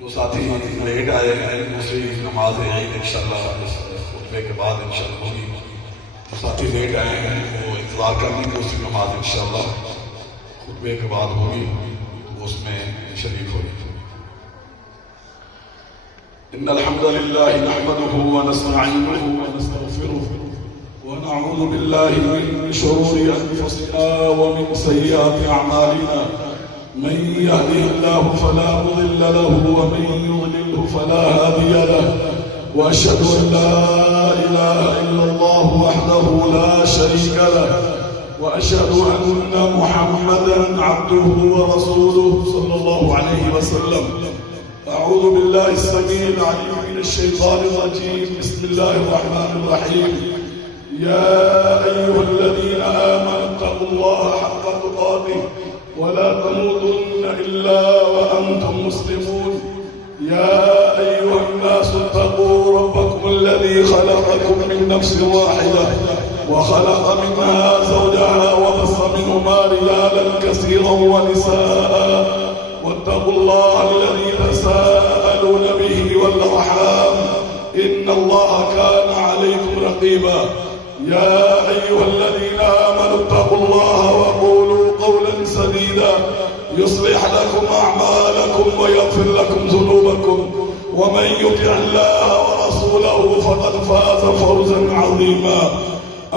جو ساتھی لیٹ آئے ہیں دوسری نماز عید انشاءاللہ خطبے کے بعد انشاءاللہ ہوگی. جو ساتھی لیٹ آئے ہیں وہ انتظار کر لیں دوسری نماز انشاءاللہ خطبے کے بعد ہوگی وہ اس میں شریک ہوگی. ان الحمد لله نحمده ونستعينه ونستغفره ونعوذ بالله من شرور انفسنا ومن سيئات اعمالنا. من يهده الله فلا مضل له ومن يضلله فلا هادي له. واشهد ان لا اله الا الله وحده لا شريك له واشهد ان محمدا عبده ورسوله صلى الله عليه وسلم. أعوذ بالله السميع العليم من الشيطان الرجيم. بسم الله الرحمن الرحيم. يا أيها الذين آمنوا اتقوا الله حق تقاته ولا تموتن إلا وأنتم مسلمون. يا أيها الناس اتقوا ربكم الذي خلقكم من نفس واحدة وخلق منها زوجها وبث منهما رجالا كثيرا ونساء واتقوا الله الذي تساءلون به والأرحام إن الله كان عليكم رقيبا. يا أيها الذين آمنوا اتقوا الله وقولوا قولا سديدا يصلح لكم أعمالكم ويغفر لكم ذنوبكم ومن يطع الله ورسوله فقد فاز فوزا عظيما.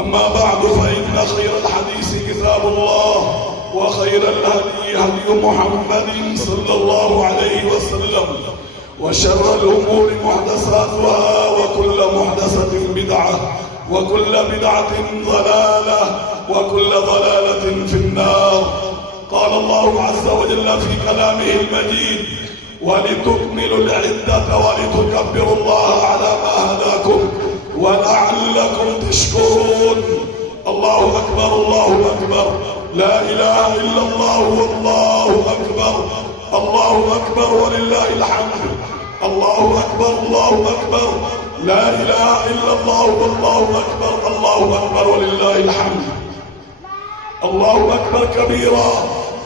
أما بعد فإن خير الحديث كتاب الله وخير الهدي هدي محمد صلى الله عليه وسلم وشر الأمور محدثاتها وكل محدثة بدعة وكل بدعة ضلالة وكل ضلالة في النار. قال الله عز وجل في كلامه المجيد ولتكملوا العدة ولتكبروا الله على ما هداكم ولعلكم تشكرون. الله أكبر الله أكبر لا إله إلا الله والله أكبر. الله أكبر ولله الحمد. الله أكبر الله أكبر لا إله إلا الله والله أكبر. الله أكبر ولله الحمد. الله أكبر كبيرا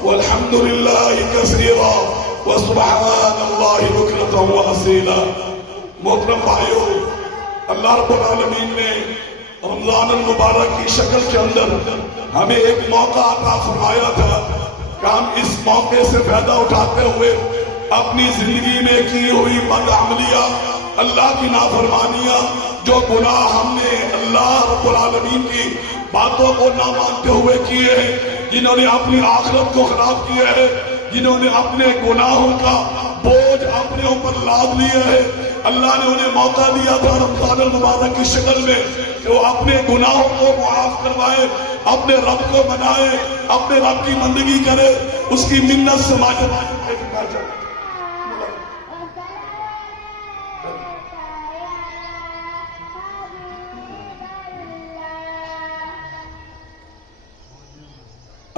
والحمد لله كثيرا وسبحان الله بكرة وأصيلا. محترم بھائیو، اللہ رب العالمین نے رمضان المبارک کی شکل کے اندر ہمیں ایک موقع عطا فرمایا تھا کہ ہم اس موقع سے فائدہ اٹھاتے ہوئے اپنی زندگی میں کی ہوئی بدعملیاں، اللہ کی نافرمانیاں، جو گناہ ہم نے اللہ رب العالمین کی باتوں کو نہ مانتے ہوئے کیے ہیں، جنہوں نے اپنی آخرت کو خراب کیا ہے، جنہوں نے اپنے گناہوں کا بوجھ اپنے اوپر لاد لیا ہے، اللہ نے انہیں موقع دیا تھا رمضان المبارک کی شکل میں کہ وہ اپنے گناہوں کو معاف کروائے، اپنے رب کو منائے، اپنے رب کی بندگی کرے، اس کی منت سے ماجد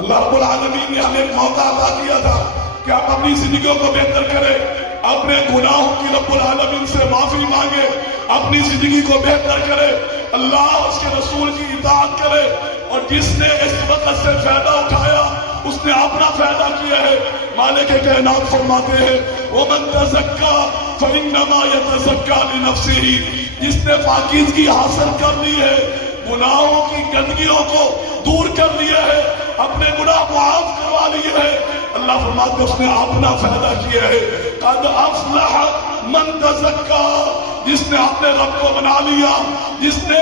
اللہ رب العالمین نے ہمیں ایک موقع عطا کیا تھا کہ آپ اپنی زندگیوں کو بہتر کریں، اپنے گناہوں کی رب العالمین سے معافی مانگے، اپنی زندگی کو بہتر کرے، اللہ اس کے رسول کی اطاعت کرے، اور جس نے اس وقت سے فائدہ اٹھایا اس نے اپنا فائدہ کیا ہے. مالک کائنات فرماتے ہیں وَمَن تَزَكَّىٰ فَإِنَّمَا يَتَزَكَّىٰ لِنَفْسِهِ. جس نے پاکیزگی حاصل کر لی ہے، گناہوں کی گندگیوں کو دور کر لیا ہے، اپنے گناہ معاف کروا لیے ہیں، اللہ فرماتے ہیں اس نے اپنا فائدہ کیا ہے. قد افلح من تزکا. جس نے اپنے رب کو بنا لیا، جس نے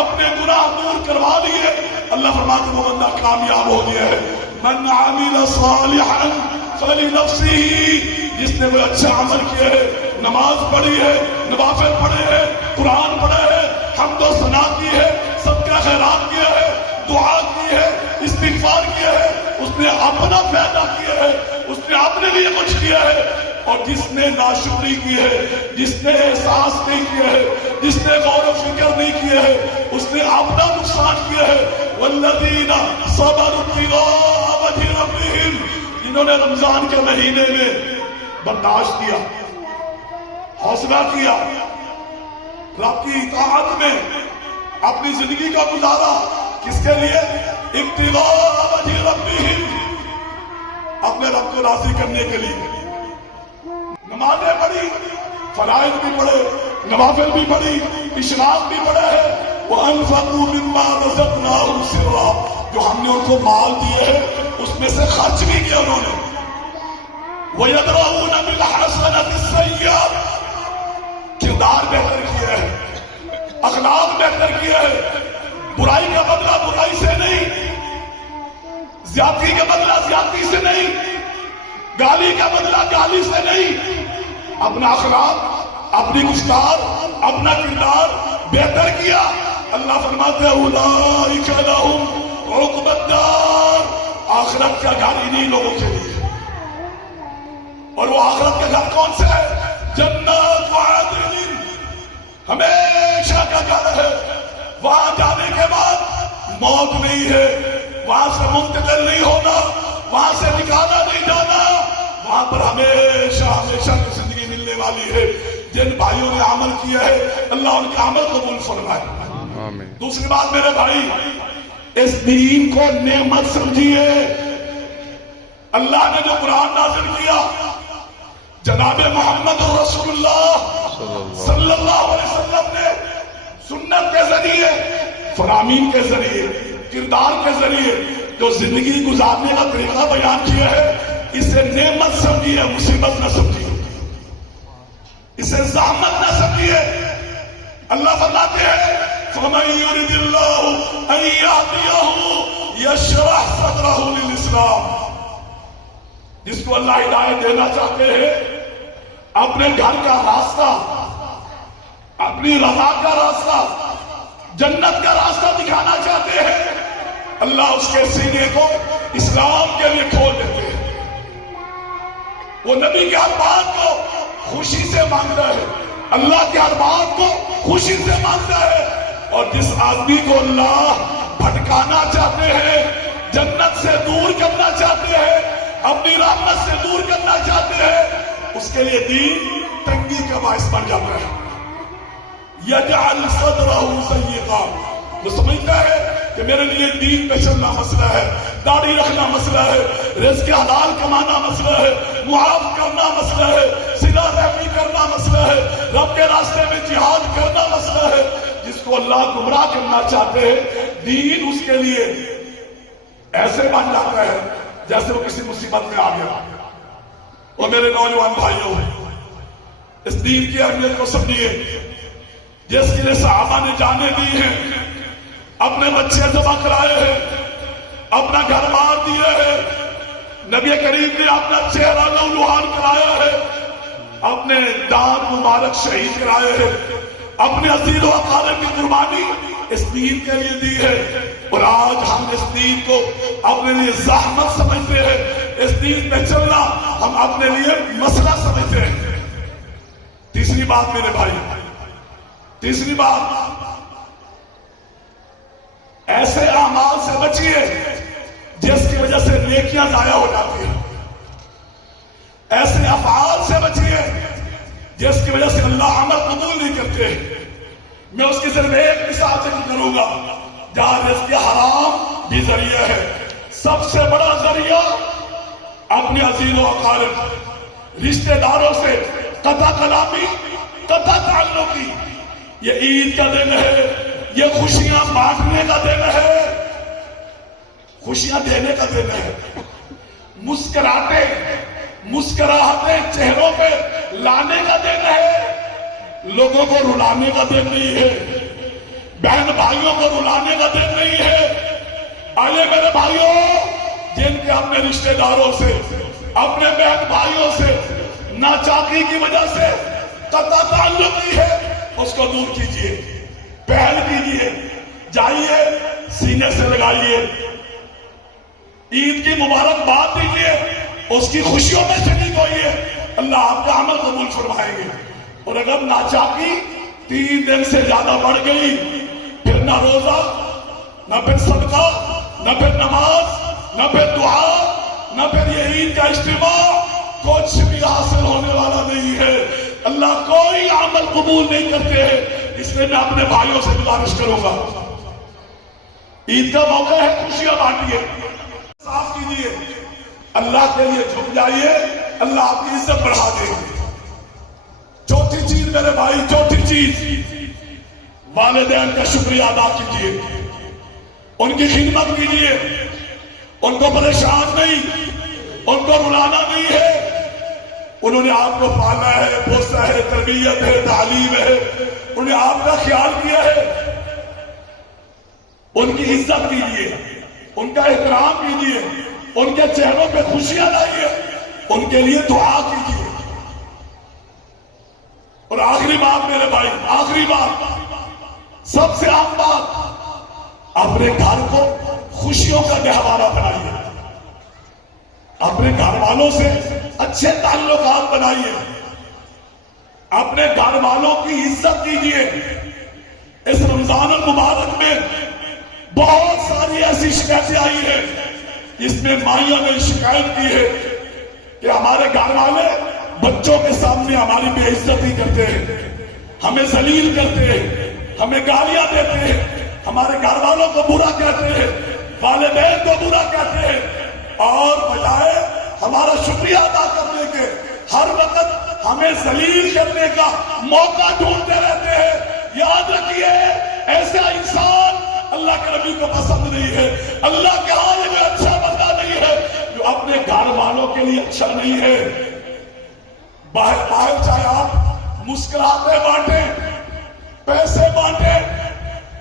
اپنے گناہ دور کروا لیے، اللہ فرماتے ہیں وہ بندہ کامیاب ہو گیا ہے. من عمل صالحا فلنفسه. جس نے وہ اچھا عمل کیا ہے، نماز پڑھی ہے، نوافل پڑھے ہیں، قرآن پڑھے ہیں، حمد و ثنا کی ہے، صدقہ خیرات کیا ہے، دعا کی ہے، استغفار کیا ہے، اس نے اپنا فائدہ کیا ہے، اس نے اپنے لیے کچھ کیا ہے. اور جس نے ناشکری کی ہے، جس نے احساس نہیں کیا ہے، جس نے غور و فکر نہیں کیا ہے، اس نے اپنا نقصان کیا ہے. والذین صبروا ابتغاء وجہ ربہم. جنہوں نے رمضان کے مہینے میں برداشت کیا، حوصلہ کیا، رب کی اطاعت میں اپنی زندگی کا گزارا. کس کے لیے؟ ابتغاء وجہ ربہم. اپنے رب کو راضی کرنے کے لیے نمازیں پڑھی. فرائض بھی پڑھے، نوافل بھی پڑھی، اشراق بھی پڑھے ہے۔ وَأَنفَقُوا مِمَّا رَزَقْنَاهُمْ سِرًّا، جو ہم نے ان کو مال دیے ہیں اس میں سے خرچ بھی کیا انہوں نے۔ وَيَدْرَؤُونَ بِالْحَسَنَةِ السَّيِّئَةَ، کردار بہتر کیا ہے، اخلاق بہتر کیا ہے، برائی کا بدلہ برائی سے نہیں، زیادتی کا بدلہ زیادتی سے نہیں، گالی کا بدلہ گالی سے نہیں، اپنا اخلاق، اپنی گفتار، اپنا کردار بہتر کیا۔ اللہ فرماتے ہیں اولئک لہم عقبی الدار، آخرت کا گھر انہی لوگوں کے لیے، اور وہ آخرت کا گھر کون سے ہے؟ جنات عدن، ہمیشہ کا گھر ہے۔ وہاں جانے کے بعد موت نہیں ہے، وہاں سے منتقل نہیں ہونا، وہاں سے نکالا نہیں جانا، وہاں پر ہمیشہ ہمیشہ کی زندگی ملنے والی ہے۔ جن بھائیوں نے عمل کیا ہے اللہ ان کا عمل قبول فرمائے۔ دوسری بات میرے بھائی، اس دین کو نعمت سمجھیے۔ اللہ نے جو قرآن نازل کیا، جناب محمد رسول اللہ صلی اللہ علیہ وسلم نے سنت کے ذریعے، فرامین کے ذریعے، کردار کے ذریعے جو زندگی گزارنے کا طریقہ بیان کیا ہے، اسے نعمت سمجھیے، مصیبت نہ سمجھیے، اسے زحمت نہ سمجھیے۔ اللہ فرماتے ہیں فَمَن يُرِدِ اللَّهُ أَن يَهْدِيَهُ يَشْرَحْ صَدْرَهُ لِلْإِسْلَامِ، جس کو اللہ ہدایت دینا چاہتے ہیں، اپنے گھر کا راستہ، اپنی رضا کا راستہ، جنت کا راستہ دکھانا چاہتے ہیں، اللہ اس کے سینے کو اسلام کے لیے کھول دیتے ہیں۔ وہ نبی کے ہر بات کو خوشی سے مانگتا ہے، اللہ کے ہر بات کو خوشی سے مانگتا ہے، اور جس آدمی کو اللہ بھٹکانا چاہتے ہیں، جنت سے دور کرنا چاہتے ہیں، اپنی رحمت سے دور کرنا چاہتے ہیں، اس کے لیے دین تنگی کا باعث بن جاتا ہے۔ یجعل صدرہ ضیقا، وہ سمجھتا ہے کہ میرے لیے دین پہ چلنا مسئلہ ہے، داڑھی رکھنا مسئلہ ہے، رزق حلال کمانا مسئلہ ہے، معاف کرنا مسئلہ ہے، صلہ رحمی کرنا مسئلہ ہے، رب کے راستے میں جہاد کرنا مسئلہ ہے۔ جس کو اللہ گمراہ کرنا چاہتے ہیں، دین اس کے لیے ایسے بن جاتا ہے جیسے وہ کسی مصیبت میں آ گیا۔ اور میرے نوجوان بھائیوں، اس دین کی اہمیت کو سمجھیے، جس کے لیے صحابہ نے جانیں دی ہیں، اپنے بچے ذبح کرائے ہیں، اپنا گھر بار دیے ہیں، نبی کریم نے اپنا چہرہ لہولہان کرایا ہے، اپنے دانت مبارک شہید کرائے ہیں، اپنے عزیز و اقارب کی قربانی اس دین کے لیے دی ہے، اور آج ہم اس دین کو اپنے لیے زحمت سمجھتے ہیں، اس دین پہ چلنا ہم اپنے لیے مسئلہ سمجھتے ہیں۔ تیسری بات میرے بھائی، تیسری بات، ایسے اعمال سے بچیے جس کی وجہ سے نیکیاں ضائع ہو جاتی ہیں، ایسے افعال سے بچیے جس کی وجہ سے اللہ عمل قبول نہیں کرتے۔ میں اس کی صرف ایک مثال ذکر کروں گا، جہاں رزق حرام بھی ذریعہ ہے۔ سب سے بڑا ذریعہ اپنے عزیز و اقارب، رشتہ داروں سے قطع کلامی، قطع تعلقی۔ یہ عید کا دن ہے، یہ خوشیاں بانٹنے کا دن ہے، خوشیاں دینے کا دن ہے، مسکراہٹیں چہروں پہ لانے کا دن ہے، لوگوں کو رلانے کا دن نہیں ہے، بہن بھائیوں کو رلانے کا دن نہیں ہے۔ آئیے میرے بھائیوں، جن کے اپنے رشتہ داروں سے، اپنے بہن بھائیوں سے ناچاکی کی وجہ سے قطع تعلق نہیں ہے، اس کو دور کیجیے، پہل کیجیے، جائیے سینے سے لگائیے، عید کی مبارکباد دیجیے، اس کی خوشیوں میں شریک ہوئیے، اللہ آپ کا عمل قبول فرمائیں گے۔ اور اگر ناچاکی 3 دن سے زیادہ بڑھ گئی، پھر نہ روزہ، نہ پھر صدقہ، نہ پھر نماز، نہ پھر دعا، نہ پھر یہ عید کا اجتماع، کچھ بھی حاصل ہونے والا نہیں ہے۔ اللہ کوئی عمل قبول نہیں کرتے ہیں، اس لیے میں اپنے بھائیوں سے گزارش کروں گا، عید کا موقع ہے، خوشیاں بانٹیے، صاف کیجیے، اللہ کے لیے جھک جائیے، اللہ آپ کی عزت بڑھا دے گی۔ چوتھی چیز میرے بھائی چوتھی چیز، والدین کا شکریہ ادا کیجیے، ان کی خدمت کیجیے، ان کو پریشان نہیں، ان کو رلانا نہیں ہے، انہوں نے آپ کو پالا ہے، پوسا ہے، تربیت ہے، تعلیم ہے، انہوں نے آپ کا خیال کیا ہے، ان کی عزت کیجیے، ان کا احترام کیجیے، ان کے چہروں پہ خوشیاں لائیے، ان کے لیے دعا کیجیے۔ اور آخری بات میرے بھائی، آخری بات، سب سے اہم بات، اپنے گھر کو خوشیوں کا گہوارہ بنائیے، اپنے گھر والوں سے اچھے تعلقات بنائیے، اپنے گھر والوں کی عزت کیجیے۔ اس رمضان المبارک میں بہت ساری ایسی شکایتیں آئی ہیں جس میں مائیوں نے شکایت کی ہے کہ ہمارے گھر والے بچوں کے سامنے ہماری بے عزتی کرتے ہیں، ہمیں ذلیل کرتے ہیں، ہمیں گالیاں دیتے ہیں، ہمارے گھر والوں کو برا کہتے ہیں، والدین کو برا کہتے ہیں، اور بجائے ہمارا شکریہ ادا کرنے کے ہر وقت ہمیں ذلیل کرنے کا موقع ڈھونڈتے رہتے ہیں۔ یاد رکھیے، ایسا انسان اللہ کے نبی کو پسند نہیں ہے، اللہ کے ہاں یہ اچھا بندہ نہیں ہے جو اپنے گھر والوں کے لیے اچھا نہیں ہے۔ باہر چاہے آپ مسکراتے بانٹیں، پیسے بانٹیں،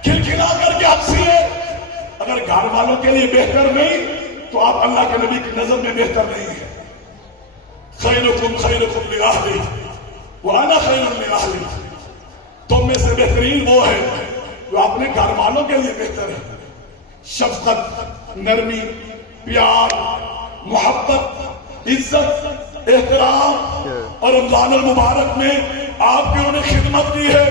کھلکھلا کر کے ہنسیے، اگر گھر والوں کے لیے بہتر نہیں تو آپ اللہ کے نبی کی نظر میں بہتر نہیں ہے۔ خیرکم خیرکم لأہلہ وانا خیر لأہلہ، تم میں سے بہترین وہ ہے جو اپنے گھر والوں کے لیے بہتر ہے۔ شفقت، نرمی، پیار، محبت، عزت، احترام، اور رمضان المبارک میں آپ کی انہوں نے خدمت کی ہے،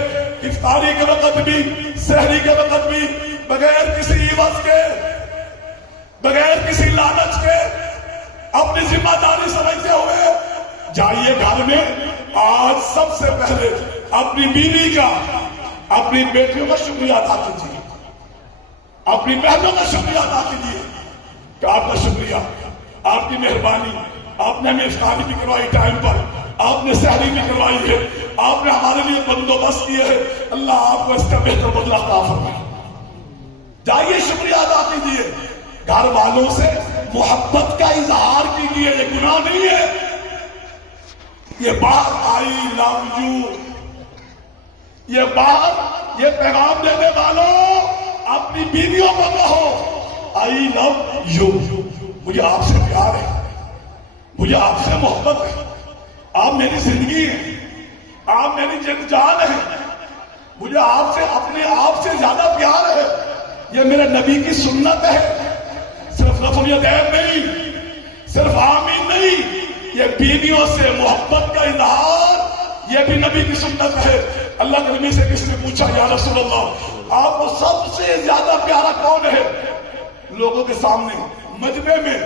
افطاری کے وقت بھی، سحری کے وقت بھی، بغیر کسی عوض کے، بغیر کسی لالچ کے، اپنی ذمہ داری سمجھتے ہوئے جائیے گھر میں۔ آج سب سے پہلے اپنی بیوی کا، اپنی بیٹیوں کا شکریہ ادا کیجیے، اپنی بہنوں کا شکریہ ادا کیجیے کہ آپ کا شکریہ، آپ کی مہربانی، آپ نے ہمیں افطاری بھی کروائی ٹائم پر، آپ نے سحری بھی کروائی ہے، آپ نے ہمارے لیے بندوبست کیا ہے، اللہ آپ کو اس کا بہتر بدلہ عطا فرمائے۔ جائیے شکریہ ادا کیجیے، گھر والوں سے محبت کا اظہار کیجیے، یہ گناہ نہیں ہے۔ یہ بات آئی لو یو، یہ بات، یہ پیغام دینے والوں اپنی بیویوں کو کہو آئی لو یو، مجھے آپ سے پیار ہے، مجھے آپ سے محبت ہے، آپ میری زندگی ہیں، آپ میری جان جان ہے، مجھے آپ سے، اپنے آپ سے زیادہ پیار ہے۔ یہ میرے نبی کی سنت ہے، صرف رفع الیدین نہیں، صرف آمین نہیں، یہ بیویوں سے محبت کا اظہار یہ بھی نبی کی سنت ہے۔ اللہ کے نبی سے کس نے پوچھا یا رسول اللہ آپ کو سب سے زیادہ پیارا کون ہے؟ لوگوں کے سامنے مجمع میں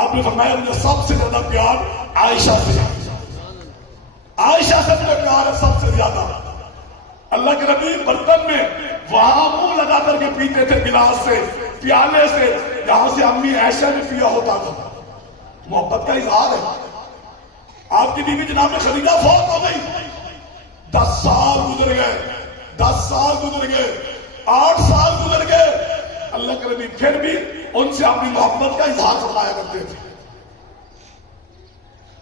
آپ نے فرمایا مجھے سب سے زیادہ پیار عائشہ سے، عائشہ سے مجھے پیار ہے سب سے زیادہ۔ اللہ کے نبی برتن میں وہاں منہ لگا کر کے پیتے تھے، گلاس سے، پیالے سے، جہاں سے امی عائشہ نے پیا ہوتا تھا۔ محبت کا اظہار ہے۔ آپ کی بیوی جناب خدیجہ فوت ہو گئی، 10 سال گزر گئے، 10 سال گزر گئے، 8 سال گزر گئے، اللہ کے نبی پھر بھی ان سے اپنی محبت کا اظہار فرمایا کرتے تھے۔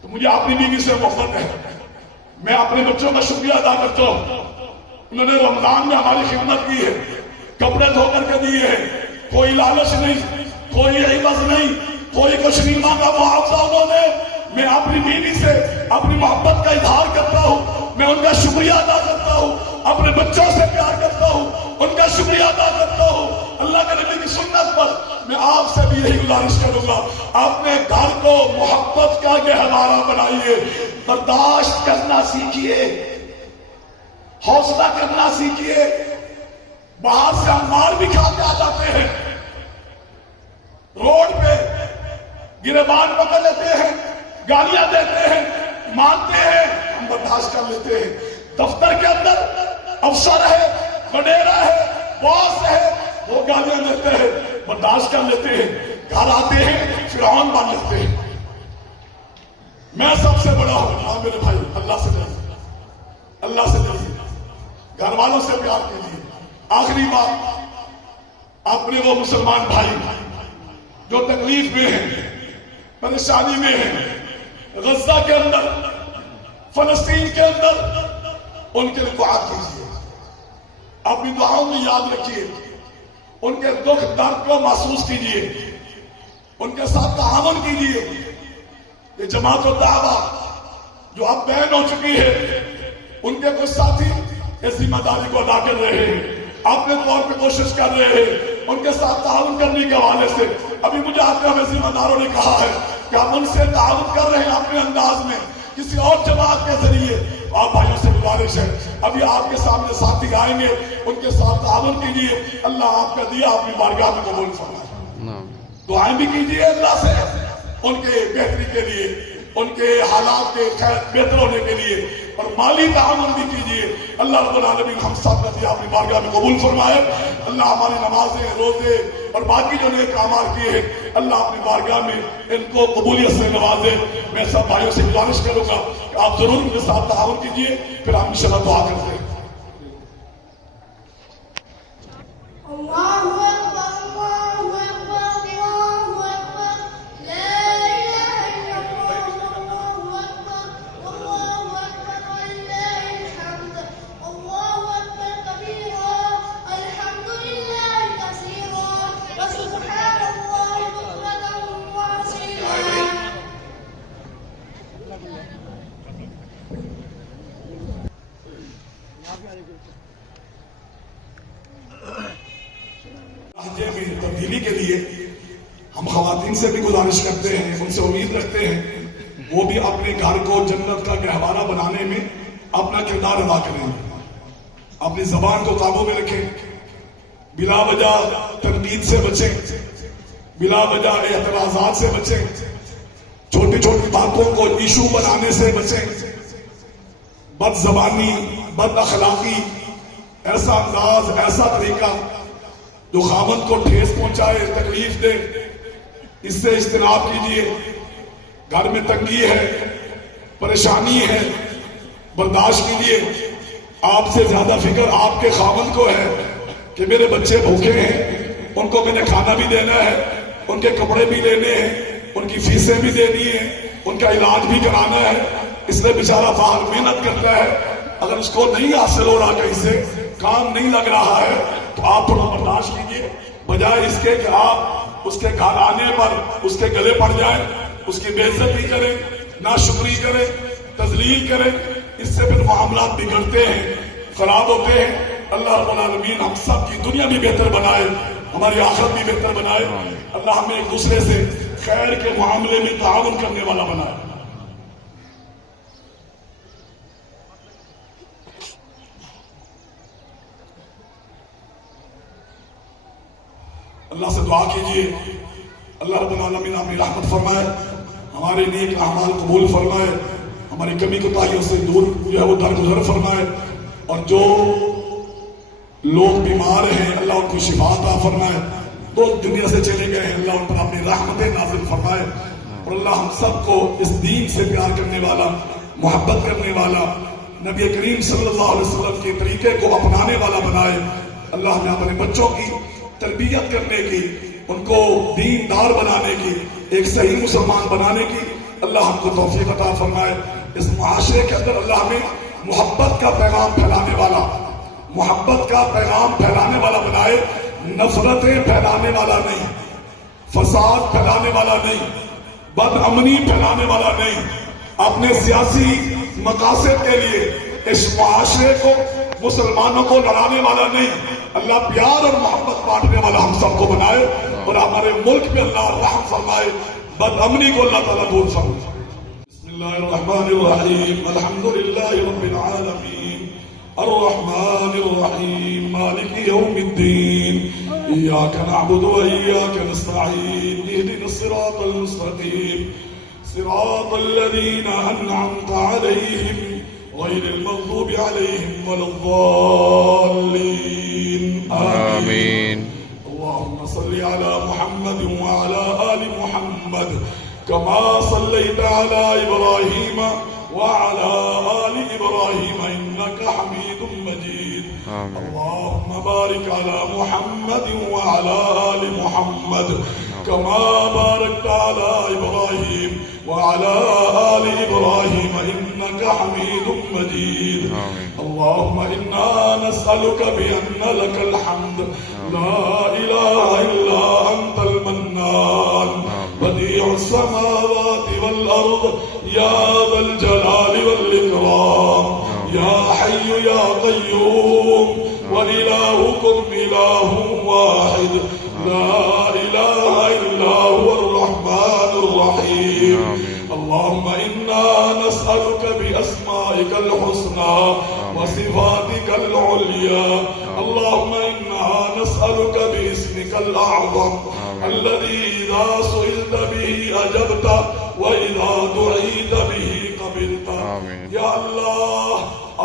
تو مجھے اپنی بیوی سے محبت ہے، میں اپنے بچوں کا شکریہ ادا کرتا ہوں، انہوں نے رمضان میں ہماری خدمت کی ہے، کپڑے دھو کر کے دیے ہیں، کوئی لالچ نہیں، کوئی عوض نہیں، کوئی کچھ نہیں مانگا، معاوضہ انہوں نے۔ میں اپنی بیوی سے اپنی محبت کا اظہار کرتا ہوں، میں ان کا شکریہ ادا کرتا ہوں، اپنے بچوں سے پیار کرتا ہوں، ان کا شکریہ ادا کرتا ہوں۔ اللہ کے نبی کی سنت پر میں آپ سے بھی یہی گزارش کروں گا، اپنے گھر کو محبت کا گہوارہ بنائیے، برداشت کرنا سیکھیے، حوصلہ کرنا سیکھیے۔ باہر سے ہم مار بھی کھا کے آ جاتے ہیں، روڈ پہ گریبان پکڑ لیتے ہیں، گالیاں دیتے ہیں، مانتے ہیں، ہم برداشت کر لیتے ہیں۔ دفتر کے اندر افسر ہے، وڈیرا ہے، باس ہے، وہ گالیاں دیتے ہیں، برداشت کر لیتے ہیں۔ گھر آتے ہیں فرعون بن لیتے ہیں۔ میں سب سے بڑا ہوں، ہاں میرے بھائی، اللہ سے ڈرو، اللہ سے ڈریے، گھر والوں سے پیار کیجیے۔ آخری بات، اپنے وہ مسلمان بھائی جو تکلیف میں ہیں، پریشانی میں ہیں، غزہ کے اندر، فلسطین کے اندر، ان کے لیے دعا کیجیے، اپنی دعاؤں میں یاد رکھیے، ان کے دکھ درد کو محسوس کیجیے، ان کے ساتھ تعاون کیجیے۔ یہ جماعت الدعوہ جو اب بین ہو چکی ہے، ان کے کچھ ساتھی اس ذمہ داری کو ادا کر رہے ہیں، اپنے طور پہ کوشش کر رہے ہیں، ان کے ساتھ تعاون کرنے کے حوالے سے ابھی مجھے آپ کے ہمیں ذمہ داروں نے کہا ہے کہ ہم ان سے تعاون کر رہے ہیں اپنے انداز میں، کسی اور جماعت کے ذریعے۔ آپ بھائیوں سے گزارش ہے، ابھی آپ کے سامنے ساتھی آئیں گے، ان کے ساتھ تعاون کیجیے، اللہ آپ کا دیا اپنی بارگاہ میں قبول فرمائے۔ دعائیں بھی کیجیے اللہ سے ان کے بہتری کے لیے، ان کے حالات کے خیر بہتر ہونے کے لیے، اور مالی تعاون بھی کیجیے۔ اللہ رب العالمین ہم سب کا دیا اپنی بارگاہ میں قبول فرمائے۔ اللہ ہماری نمازیں، روزے اور باقی جو نیک اعمال کیے ہیں، اللہ اپنی بارگاہ میں ان کو قبولیت سے نوازے۔ میں سب بھائیوں سے گزارش کروں گا کہ آپ ضرور ان کے ساتھ تعاون کیجیے، پھر ہم انشاءاللہ دعا کرتے ہیں۔ لہجے میں تبدیلی کے لیے ہم خواتین سے بھی گزارش کرتے ہیں، ان سے امید رکھتے ہیں وہ بھی اپنے گھر کو جنت کا گہوارہ بنانے میں اپنا کردار ادا کریں، اپنی زبان کو قابو میں رکھیں، بلا وجہ تنقید سے بچیں، بلا وجہ اعتراضات سے بچیں، چھوٹی چھوٹی باتوں کو ایشو بنانے سے بچیں، بد زبانی، بد اخلاقی، ایسا انداز، ایسا طریقہ جو خاوند کو ٹھیس پہنچائے، تکلیف دے، اس سے اجتناب کیجیے۔ گھر میں تنگی ہے، پریشانی ہے، برداشت کیجیے۔ آپ سے زیادہ فکر آپ کے خاوند کو ہے کہ میرے بچے بھوکے ہیں، ان کو میں نے کھانا بھی دینا ہے، ان کے کپڑے بھی لینے ہیں، ان کی فیسیں بھی دینی ہیں، ان کا علاج بھی کرانا ہے، اس لیے بیچارہ باہر محنت کرتا ہے۔ اگر اس کو نہیں حاصل ہو رہا، کہیں سے کام نہیں لگ رہا ہے، تو آپ تھوڑا برداشت کیجیے، بجائے اس کے کہ آپ اس کے گھر آنے پر اس کے گلے پڑ جائیں، اس کی بے عزتی کریں، ناشکری کریں، تذلیل کریں۔ اس سے پھر معاملات بگڑتے ہیں، خراب ہوتے ہیں۔ اللہ رب العالمین ہم سب کی دنیا بھی بہتر بنائے، ہماری آخرت بھی بہتر بنائے۔ اللہ ہمیں ایک دوسرے سے خیر کے معاملے میں تعاون کرنے والا بنائے۔ اللہ سے دعا کیجیے، اللہ رب العالمین ہمیں رحمت فرمائے، ہمارے نیک اعمال قبول فرمائے، ہماری کمی کوتاہیوں سے دور جو ہے وہ درگزر فرمائے، اور جو لوگ بیمار ہیں اللہ ان کو شفا عطا فرمائے، تو دنیا سے چلے گئے ہیں اللہ ان پر اپنی رحمتیں نازل فرمائے، اور اللہ ہم سب کو اس دین سے پیار کرنے والا، محبت کرنے والا، نبی کریم صلی اللہ علیہ وسلم کے طریقے کو اپنانے والا بنائے۔ اللہ ہمیں اپنے بچوں کی تربیت کرنے کی، ان کو دین دار بنانے کی، ایک صحیح مسلمان بنانے کی اللہ ہم کو توفیق عطا فرمائے۔ اس معاشرے کے اندر اللہ ہمیں محبت کا پیغام پھیلانے والا، محبت کا پیغام پھیلانے والا بنائے، نفرتیں پھیلانے والا نہیں، فساد پھیلانے والا نہیں، بد امنی پھیلانے والا نہیں، اپنے سیاسی مقاصد کے لیے اس معاشرے کو، مسلمانوں کو لڑانے والا نہیں۔ اللہ پیار اور محبت بانٹنے والا ہم سب کو بنائے، اور ہمارے ملک پہ اللہ رحم فرمائے، بد امنی کو اللہ تعالیٰ دور فرمائے۔ بسم اللہ الرحمن الرحیم، الحمدللہ رب العالمین، الرحمن الرحیم، مالک یوم الدین، ایاک نعبد و ایاک نستعین، اہدنا الصراط المستقیم، صراط الذین انعمت علیہم غیر المغضوب علیہم ولا الضالین، آمین۔ اللهم صل على محمد وعلى آل محمد كما صليت على إبراهيم وعلى آل إبراهيم إنك اللهم بارك على محمد وعلى آل محمد كما باركت على إبراهيم وعلى آل إبراهيم إنك حميد مجيد. اللهم إنا نسألك بأن لك الحمد لا إله إلا أنت المنان بديع السماوات والأرض يا ذا الجلال والإكرام يا حي يا قيوم وإلهكم إله واحد لا إله إلا هو الرحمن الرحيم. اللهم إنا نسألك بأسمائك الحسنى وصفاتك العليا. اللهم إنا نسألك باسمك الأعظم الذي إذا سئلت به أجبت وإذا دعيت به قبلت. یا اللہ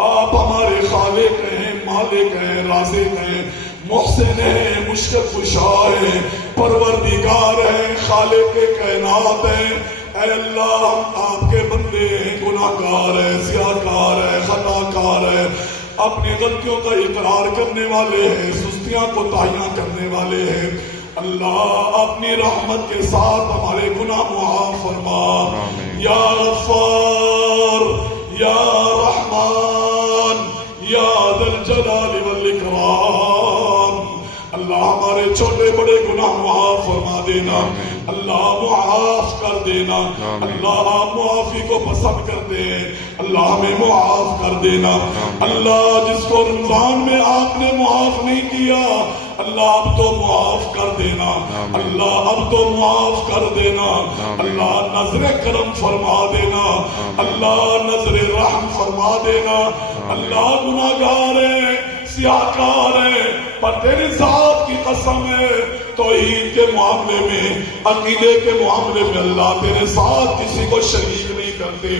آپ ہمارے خالق ہیں، مالک ہیں، رازق ہیں، محسن ہیں، مشکل کشا ہیں، پروردگار ہیں، خالق کائنات ہیں. اے اللہ ہم آپ کے بندے ہیں، گناہ گار ہیں، سیاہکار ہیں، خطا کار ہیں، اپنی غلطیوں کا اقرار کرنے والے ہیں، سستیاں کوتاہیاں کرنے والے ہیں. اللہ اپنی رحمت کے ساتھ ہمارے گناہ معاف فرما. یا غفار یا رحمان یا ذا الجلال والاکرام. اللہ ہمارے چھوٹے بڑے گناہ معاف فرما دینا. اللہ معاف کر دینا. اللہ آپ معافی کو پسند کرتے ہیں. اللہ ہمیں معاف کر دینا. اللہ جس کو رمضان میں آپ نے معاف نہیں کیا اللہ اب تو معاف کر دینا. اللہ اب تو معاف کر دینا. اللہ نظر کرم فرما دینا. اللہ نظر رحم فرما دینا. اللہ گناہگار ہے، سیاہکار ہے، پر تیری ذات کی قسم ہے توحید کے معاملے میں، عقیدے کے معاملے میں اللہ تیرے ساتھ کسی کو شریک نہیں کرتے.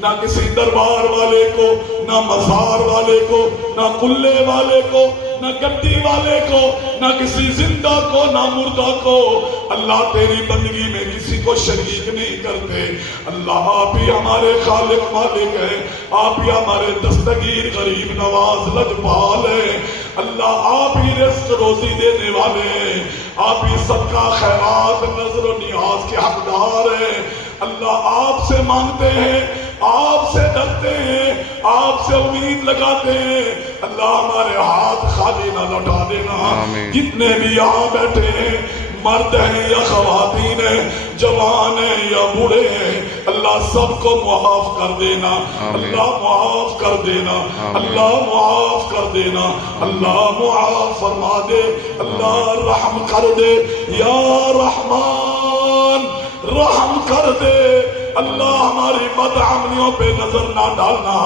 نہ کسی دربار والے کو، نہ مزار والے کو، نہ قلعے والے کو، نہ گدی والے کو، نہ کسی زندہ کو، نہ مردہ کو. اللہ تیری بندگی میں کسی کو شریک نہیں کرتے. اللہ آپ ہی ہمارے خالق مالک ہیں. آپ ہی ہمارے دستگیر غریب نواز لجپال ہیں. اللہ آپ ہی رزق روزی دینے والے ہیں. آپ ہی صدقہ خیرات نظر و نیاز کے حقدار ہیں. اللہ آپ سے مانگتے ہیں، آپ سے ڈرتے ہیں، آپ سے امید لگاتے ہیں. اللہ ہمارے ہاتھ خالی نہ لوٹا دینا. جتنے بھی یہاں بیٹھے ہیں، مرد ہیں یا خواتین ہیں، جوان ہیں یا بوڑھے ہیں، اللہ سب کو معاف کر دینا. اللہ معاف کر دینا. اللہ معاف کر دینا. اللہ معاف فرما دے. اللہ رحم کر دے. یا رحمان رحم کر دے. اللہ ہماری بدعملیوں پہ نظر نہ ڈالنا.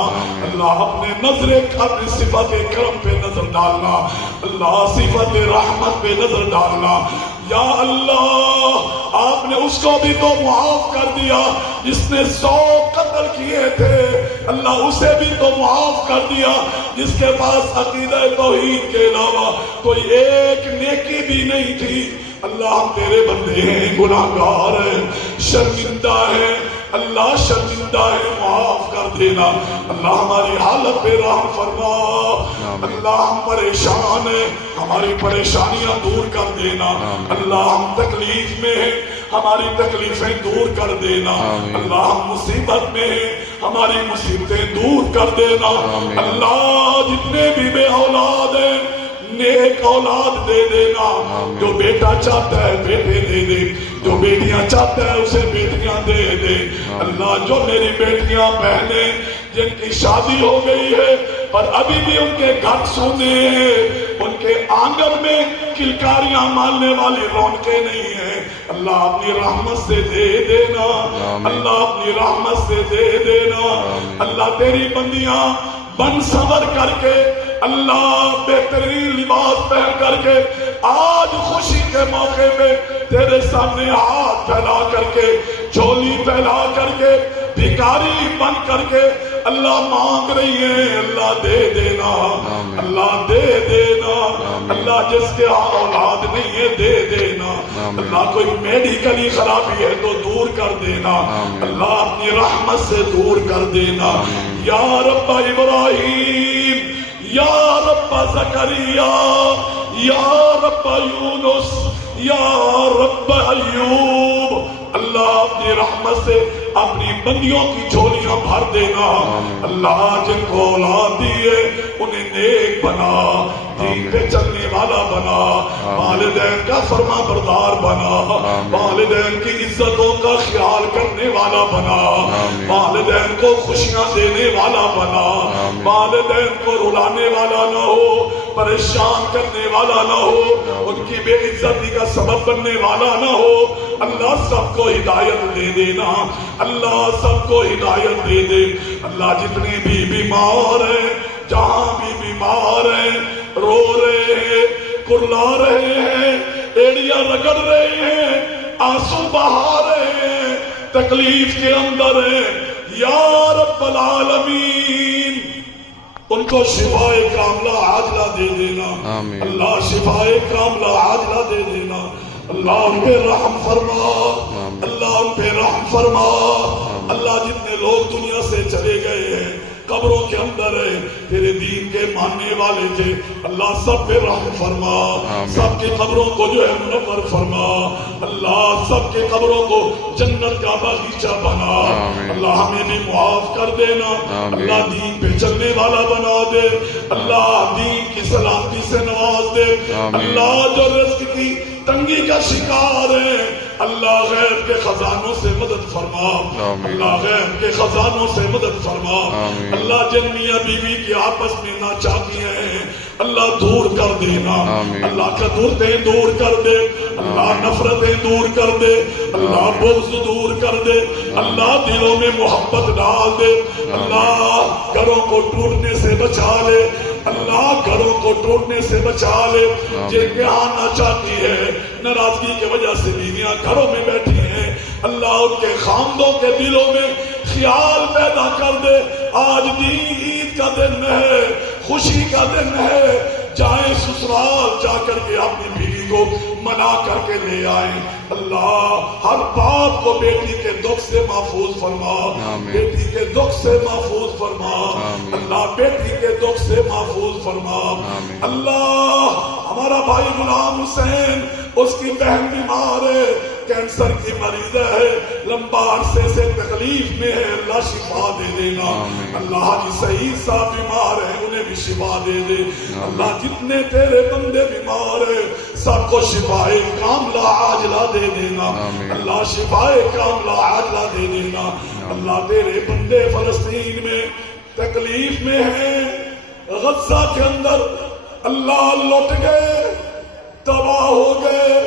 اللہ اپنے نظر اپنی صفت کرم پہ نظر ڈالنا. اللہ صفت رحمت پہ نظر ڈالنا. یا اللہ آپ نے اس کو بھی تو معاف کر دیا جس نے 100 قتل کیے تھے. اللہ اسے بھی تو معاف کر دیا جس کے پاس عقیدہ توحید کے علاوہ کوئی ایک نیکی بھی نہیں تھی. اللہ ہم تیرے بندے ہیں، گناہگار ہیں، شرمندہ ہیں. اللہ شرمندہ ہے، معاف کر دینا. اللہ ہماری حالت پہ رحم فرما. اللہ ہم پریشان ہیں، ہماری پریشانیاں دور کر دینا. اللہ ہم تکلیف میں ہیں، ہماری تکلیفیں دور کر دینا. اللہ ہم مصیبت میں ہیں، ہماری مصیبتیں دور کر دینا. اللہ جتنے بھی بے اولاد ہیں نیک اولاد دے دینا. جو بیٹا چاہتا ہے بیٹے دے دے، جو بیٹیاں چاہتا ہے اسے بیٹیاں دے دے. اللہ جو میری بیٹیاں بہنیں جن کی شادی ہو گئی ہے اور ابھی بھی ان کے گھر سونے ہیں، ان کے آنگن میں کلکاریاں مالنے والی رونقیں نہیں ہیں، اللہ اپنی رحمت سے دے دینا. اللہ اپنی رحمت سے دے دینا. اللہ تیری بندیاں بن سنور کر کے، اللہ بہترین لباس پہن کر کے آج خوشی کے موقع پہ تیرے سامنے ہاتھ پھیلا کر کے، جھولی پھیلا کر کے، بھکاری بن کر کے اللہ مانگ رہی ہے. اللہ دے دینا. اللہ دے دینا. اللہ جس کے اولاد نہیں ہے دے دینا. اللہ کوئی میڈیکلی خرابی ہے تو دور کر دینا. اللہ اپنی رحمت سے دور کر دینا. یا رب ابراہیم، یا رب زکریا، یا رب یونس، یا رب ایوب۔ اللہ اپنی رحمت سے اپنی بندیوں کی جھولیاں بھر دینا۔ اللہ جن کو اولاد دیے انہیں نیک بنا، دین پہ چلنے والا بنا، والدین کا فرما بردار بنا، والدین کی عزتوں کا خیال کرنے والا بنا، والدین کو خوشیاں دینے والا بنا، والدین کو رلانے والا نہ ہو، پریشان کرنے والا نہ ہو، ان کی بے عزتی کا سبب بننے والا نہ ہو۔ اللہ سب کو ہدایت دے دینا، اللہ سب کو ہدایت دے دے۔ اللہ جتنے بھی بیمار ہیں، جہاں بھی بیمار ہیں، رو رہے ہیں، کرلا رہے ہیں، ایڑیاں رگڑ رہے ہیں، آنسو بہا رہے ہیں، تکلیف کے اندر ہیں، یا رب العالمین ان کو شفائے کاملہ عاجلہ دے دینا۔ اللہ شفائے کاملہ عاجلہ دے دینا۔ اللہ ان پہ رحم فرما، اللہ ان پہ رحم فرما۔ اللہ جتنے لوگ دنیا سے چلے گئے ہیں، قبروں کے اندر ہے، تیرے دین کے ماننے والے تھے، اللہ سب پہ رحم فرما، سب کی قبروں کو جو ہے منور فرما۔ اللہ سب کے قبروں کو جنت کا باغیچہ بنا۔ اللہ ہمیں بھی معاف کر دینا، اللہ دین پہ چلنے والا بنا دے، اللہ دین کی سلامتی سے نواز دے۔ اللہ جو رزق کی تنگی کا شکار ہے، اللہ غیب کے خزانوں سے مدد فرما، اللہ غیب کے خزانوں سے مدد فرما۔ اللہ جن میاں بیوی کی آپس میں ناچاکیاں ہیں، اللہ دور کر دینا، اللہ کدورتیں دور کر دے، اللہ نفرتیں دور کر دے، اللہ بغض دور کر دے، اللہ دلوں میں محبت ڈال دے، اللہ گھروں کو ٹوٹنے سے بچا لے، اللہ گھروں کو ٹوٹنے سے بچا لے۔ جن کے ہاں ناچاکی ہے، ناراضگی کی وجہ سے بیویاں گھروں میں بیٹھی ہیں، اللہ ان کے خاندوں کے دلوں میں خیال پیدا کر دے، آج عید کا دن ہے، خوشی کا دن ہے، جائیں سسرال جا کر کے اپنی بیوی کو منا کر کے لے آئیں۔ اللہ ہر باپ کو بیٹی کے دکھ سے محفوظ فرما، بیٹی کے دکھ سے محفوظ فرما، اللہ بیٹی کے دکھ سے محفوظ فرما۔ اللہ ہمارا بھائی غلام حسین، اس کی بہن بیمار ہے، کینسر کی مریض ہے، لمبا عرصے سے تکلیف میں ہے، اللہ شفا دے دینا۔ اللہ جی صحیح صاحب بیمار ہے، انہیں بھی شفا دے دے۔ اللہ جتنے تیرے بندے بیمار ہیں، سب کو شفائے کاملہ عاجلہ دے دینا، اللہ شفائے کاملہ عاجلہ دے دینا۔ اللہ تیرے بندے فلسطین میں تکلیف میں ہیں، غزہ کے اندر اللہ لٹ گئے، تباہ ہو گئے،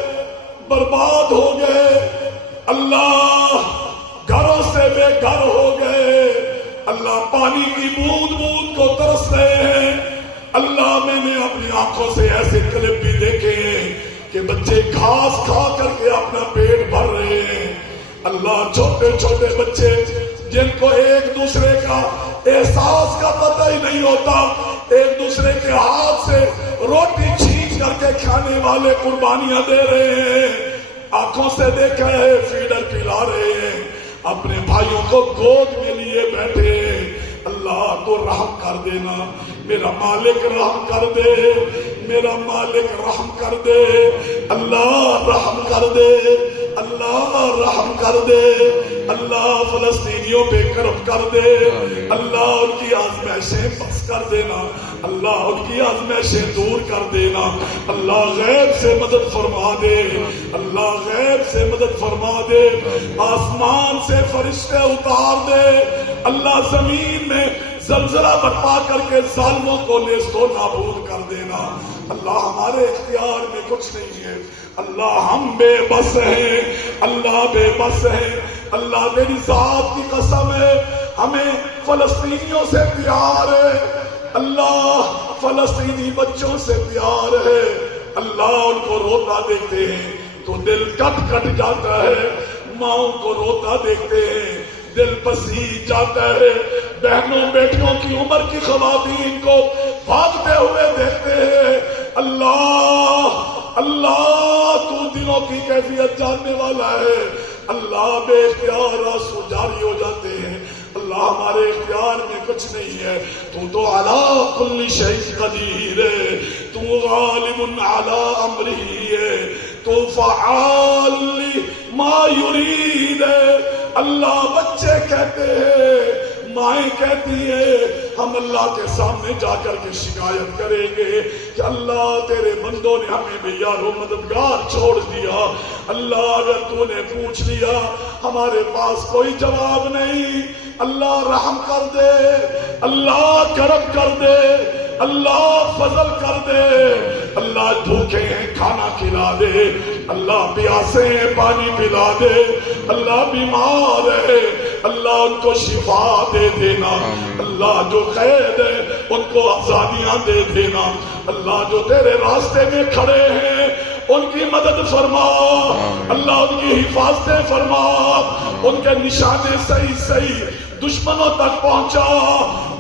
برباد ہو گئے، اللہ گھروں سے بے گھر ہو گئے، اللہ پانی کی بوند بوند کو ترس رہے ہیں۔ اللہ میں نے اپنی آنکھوں سے ایسے کلپ بھی دیکھے ہیں کہ بچے گھاس کھا کر کے اپنا پیٹ بھر رہے ہیں۔ اللہ چھوٹے چھوٹے بچے جن کو ایک دوسرے کا احساس کا پتہ ہی نہیں ہوتا، ایک دوسرے کے ہاتھ سے روٹی چھین کر کے کھانے والے قربانیاں دے رہے ہیں، آنکھوں سے دیکھا ہے، فیڈر پلا رہے ہیں، اپنے بھائیوں کو گود میں لیے بیٹھے ہیں۔ اللہ کو رحم کر دینا، میرا مالک رحم کر دے، میرا مالک رحم کر دے، اللہ رحم کر دے، اللہ رحم کر دے، اللہ فلسطینیوں پہ کرم کر دے، اللہ ان کی آزمائشیں بخش کر دینا، اللہ ان کی آزمائشیں دور کر دینا، اللہ غیب سے مدد فرما دے، اللہ غیب سے مدد فرما دے، آسمان سے فرشتے اتار دے، اللہ زمین میں زلزلہ برپا کر کے ظالموں کو نیست و نابود کر دینا۔ اللہ ہمارے اختیار میں کچھ نہیں ہے، اللہ ہم بے بس ہیں، اللہ بے بس ہیں۔ اللہ میری ذات کی قسم ہے، ہمیں فلسطینیوں سے پیار ہے، اللہ فلسطینی بچوں سے پیار ہے۔ اللہ ان کو روتا دیکھتے ہیں تو دل کٹ کٹ جاتا ہے، ماؤں کو روتا دیکھتے ہیں دل پسیج جاتا ہے، بہنوں بیٹیوں کی عمر کی خواتین کو بھاگتے ہوئے دیکھتے ہیں۔ اللہ اللہ تو دلوں کی کیفیت جاننے والا ہے، اللہ بے اختیار آنسو جاری ہو جاتے ہیں۔ اللہ اللہ ہمارے اختیار میں کچھ نہیں ہے، تو علی کل شیء قدیر ہے، تو غالب علی امرہ ہے، تو فعال لما یرید ہے۔ اللہ بچے کہتے ہیں، مائیں کہتی ہے، ہم اللہ کے سامنے جا کر کے شکایت کریں گے کہ اللہ تیرے بندوں نے ہمیں بے یار و مددگار چھوڑ دیا، اللہ اگر تو نے پوچھ لیا ہمارے پاس کوئی جواب نہیں، اللہ رحم کر دے، اللہ کرم کر دے، اللہ فضل کر دے، اللہ بھوکے ہیں کھانا کھلا دے، اللہ پیاسے ہیں پانی پلا دے، اللہ بیمار ہے اللہ ان کو شفا دے دینا، اللہ جو قید ہے ان کو آزادیاں دے دینا، اللہ جو تیرے راستے میں کھڑے ہیں ان کی مدد فرما، اللہ ان کی حفاظتیں فرما، ان کے نشانے صحیح صحیح دشمنوں تک پہنچا،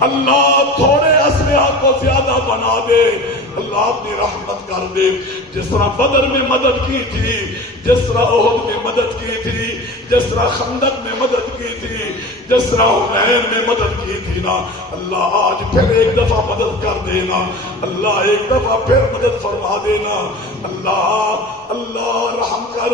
اللہ تھوڑے اسلحہ کو زیادہ بنا دے، اللہ اپنی رحمت کر دے، جس طرح بدر میں مدد کی تھی، جس طرح احد میں مدد کی تھی، جس طرح خندق میں مدد کی تھی، جس طرح حنین میں مدد کی تھی نا، اللہ آج پھر ایک دفعہ مدد کر دینا، اللہ ایک دفعہ پھر مدد فرما دینا، اللہ اللہ رحم کر،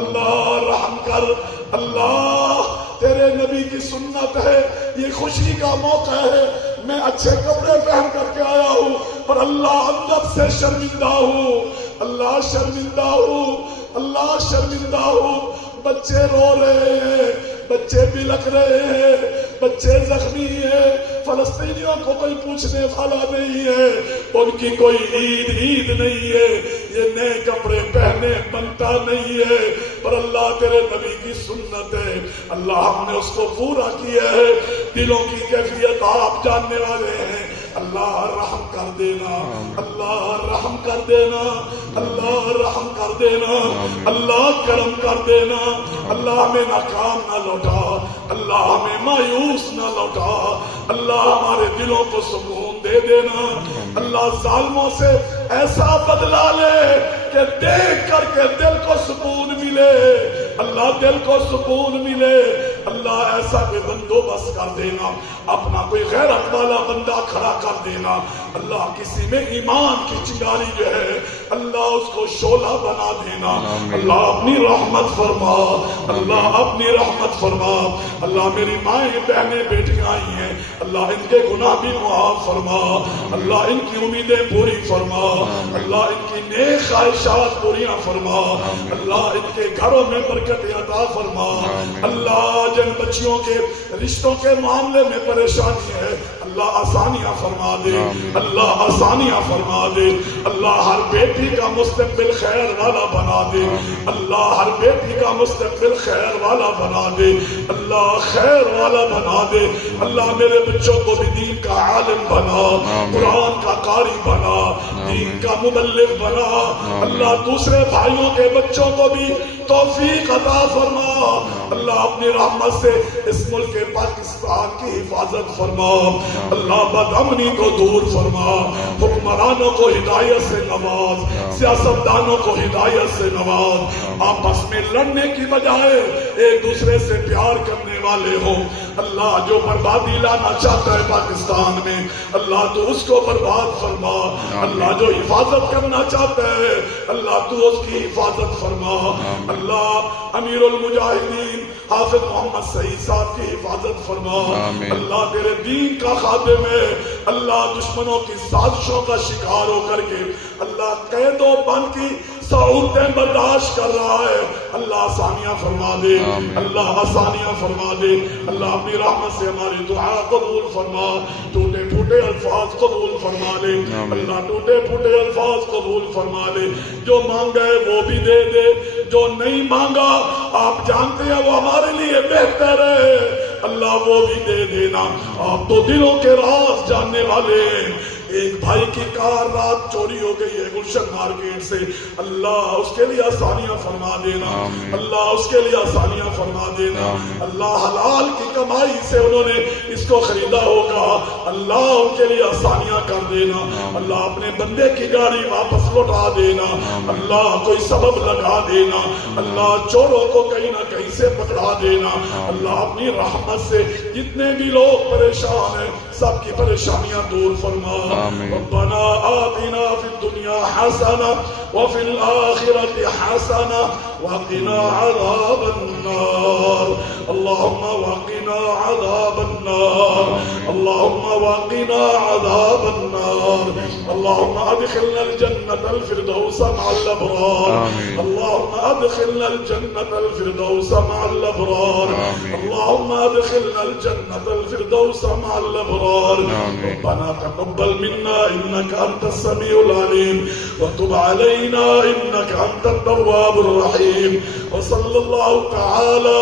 اللہ رحم کر، اللہ تیرے نبی کی سنت ہے، یہ خوشی کا موقع ہے، میں اچھے کپڑے پہن کر کے آیا ہوں پر اللہ اندر سے شرمندہ ہوں، اللہ شرمندہ ہوں، اللہ شرمندہ ہوں، بچے رو رہے ہیں، بچے بلک رہے ہیں، بچے زخمی ہیں، فلسطینیوں کو کوئی پوچھنے والا نہیں ہے، ان کی کوئی عید نہیں ہے، یہ نئے کپڑے پہنے بنتا نہیں ہے، پر اللہ تیرے نبی کی سنت ہے، اللہ ہم نے اس کو پورا کیا ہے، دلوں کی کیفیت آپ جاننے والے ہیں، اللہ رحم کر دینا، اللہ رحم کر دینا، اللہ رحم کر دینا، اللہ کرم کر دینا، اللہ ہمیں ناکام نہ لوٹا، اللہ ہمیں مایوس نہ لوٹا، اللہ ہمارے دلوں کو سکون دے دینا، اللہ ظالموں سے ایسا بدلا لے کہ دیکھ کر کے دل کو سکون ملے، اللہ دل کو سکون ملے، اللہ ایسا کوئی بندوبست کر دینا، اپنا کوئی غیرت والا بندہ کھڑا کر دینا، اللہ کسی میں ایمان کی چنگاری جو ہے اللہ اس کو شعلہ بنا دینا، اللہ اپنی رحمت فرما، اللہ اپنی رحمت فرما، اللہ میری مائیں بہنیں بیٹیاں آئی ہیں، اللہ ان کے گناہ بھی معاف فرما، اللہ ان کی امیدیں پوری فرما، اللہ ان کی نیک خواہشات پوریاں فرما، اللہ ان کے گھروں میں برکت عطا فرما، اللہ جن بچیوں کے رشتوں کے معاملے میں پریشانی ہے اللہ آسانیاں فرما دے، اللہ آسانیاں فرما دے، اللہ ہر بیٹی کا مستقبل خیر والا بنا دے، اللہ ہر بیٹی کا مستقبل خیر والا بنا دے، اللہ خیر والا بنا دے، اللہ میرے بچوں کو بھی دین کا عالم بنا، قرآن کا قاری بنا، دین کا مبلغ بنا، اللہ دوسرے بھائیوں کے بچوں کو بھی توفیق عطا فرما، اللہ اپنی رحمت سے اس ملک پاکستان کی حفاظت فرما، اللہ بدامنی کو دور فرما، حکمرانوں کو ہدایت سے نواز، سیاستدانوں کو ہدایت سے نواز، آپس میں لڑنے کی بجائے ایک دوسرے سے پیار کرنے والے ہوں، اللہ جو بربادی لانا چاہتا ہے پاکستان میں اللہ تو اس کو برباد فرما، اللہ جو حفاظت کرنا چاہتا ہے اللہ تو اس کی حفاظت فرما، اللہ امیر المجاہدین حافظ محمد سعید صاحب کی حفاظت فرما، اللہ تیرے دین کا خادم ہے، اللہ دشمنوں کی سازشوں کا شکار ہو کر کے اللہ قید و بند کی سعودتیں برداشت کر رہا ہے، اللہ آسانیاں فرما دے، اللہ آسانیاں فرما دے، اللہ اپنی رحمت سے ہماری دعا قبول فرما، ٹوٹے پھوٹے الفاظ قبول فرما لے، اللہ ٹوٹے پھوٹے الفاظ قبول فرما لے، جو مانگا ہے وہ بھی دے دے، جو نہیں مانگا آپ جانتے ہیں وہ ہمارے لیے بہتر ہے، اللہ وہ بھی دے دینا، آپ تو دلوں کے راز جاننے والے ہیں، ایک بھائی کی کار رات چوری ہو گئی ہے گلشن مارکیٹ سے، اللہ اس کے لیے آسانیاں فرما دینا، اللہ اس کے لیے آسانیاں فرما دینا، اللہ حلال کی کمائی سے انہوں نے اس کو خریدا ہوگا، اللہ ان کے لیے آسانیاں کر دینا، اللہ اپنے بندے کی گاڑی واپس لوٹا دینا، اللہ کوئی سبب لگا دینا، اللہ چوروں کو کہیں نہ کہیں سے پکڑا دینا، اللہ اپنی رحمت سے جتنے بھی لوگ پریشان ہیں سب کی پریشانیاں دور فرما۔ ربنا آتنا فی الدنیا حسنہ وفی الآخرة حسنہ وقنا عذاب النار، اللہم وقنا عذاب النار، اللہم وقنا عذاب النار، اللہم ادخلنا الجنة الفردوس مع الابرار، اللہم ادخلنا الجنة الفردوس مع الابرار، اللہم ادخلنا الجنة الفردوس مع الابرار، ربنا تقبل منا انك انت السميع العليم وتب علينا انك انت التواب الرحيم، وصلى الله تعالى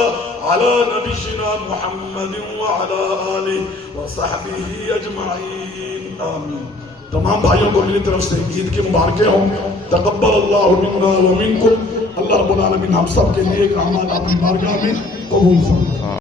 على نبينا محمد وعلى آله وصحبه اجمعین، آمین۔ تمام بھائیوں کو میری طرف سے عید کی مبارکیں ہوں، تقبل اللہ منا ومنکم، اللہ رب العالمین ہم سب کے نیک اعمال اپنی بارگاہ میں قبول فرمائے۔